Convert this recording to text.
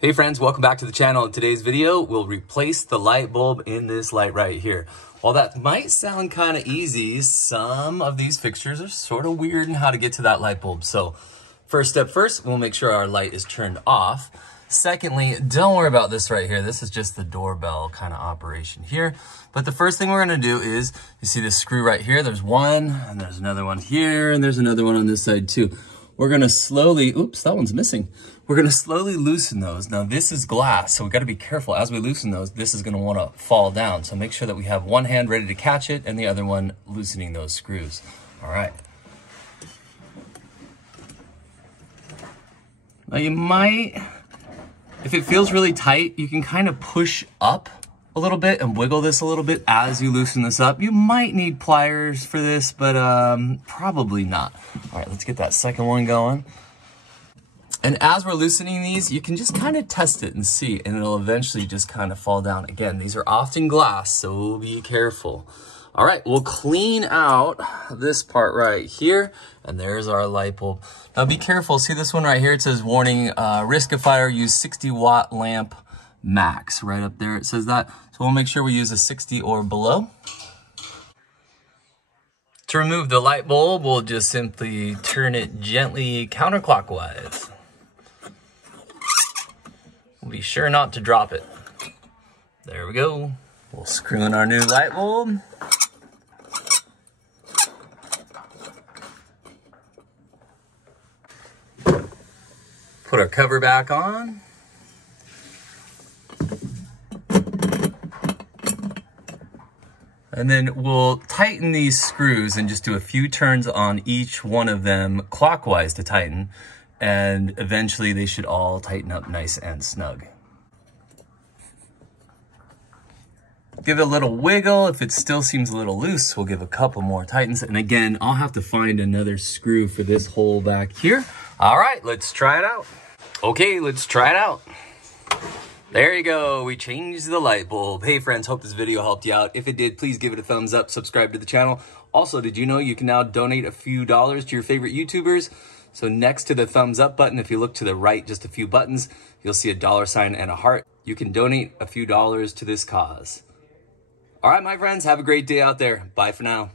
Hey friends, welcome back to the channel. In today's video, we'll replace the light bulb in this light right here. While that might sound kind of easy, some of these fixtures are sort of weird in how to get to that light bulb. So first step first, we'll make sure our light is turned off. Secondly, don't worry about this right here. This is just the doorbell kind of operation here. But the first thing we're gonna do is, you see this screw right here, there's one, and there's another one here, and there's another one on this side too. We're gonna slowly, oops, that one's missing. We're gonna slowly loosen those. Now this is glass, so we gotta be careful. As we loosen those, this is gonna wanna fall down. So make sure that we have one hand ready to catch it and the other one loosening those screws. All right. Now you might, if it feels really tight, you can kind of push up a little bit and wiggle this a little bit as you loosen this up. You might need pliers for this, but probably not. All right, let's get that second one going. And as we're loosening these, you can just kind of test it and see, and it'll eventually just kind of fall down. Again, these are often glass, so be careful. All right, we'll clean out this part right here, and there's our light bulb. Now be careful, see this one right here? It says warning, risk of fire, use 60-watt lamp max. Right up there it says that. So we'll make sure we use a 60 or below. To remove the light bulb, we'll just simply turn it gently counterclockwise. Be sure not to drop it. There we go. We'll screw in our new light bulb. Put our cover back on. And then we'll tighten these screws and just do a few turns on each one of them clockwise to tighten. And eventually they should all tighten up nice and snug. Give it a little wiggle. If it still seems a little loose, we'll give a couple more tightens. And again, I'll have to find another screw for this hole back here. All right, let's try it out. Okay, let's try it out. There you go, we changed the light bulb. Hey friends, hope this video helped you out. If it did, please give it a thumbs up, subscribe to the channel. Also, did you know you can now donate a few dollars to your favorite YouTubers? So next to the thumbs up button, if you look to the right, just a few buttons, you'll see a $sign and a heart. You can donate a few dollars to this cause. All right, my friends, have a great day out there. Bye for now.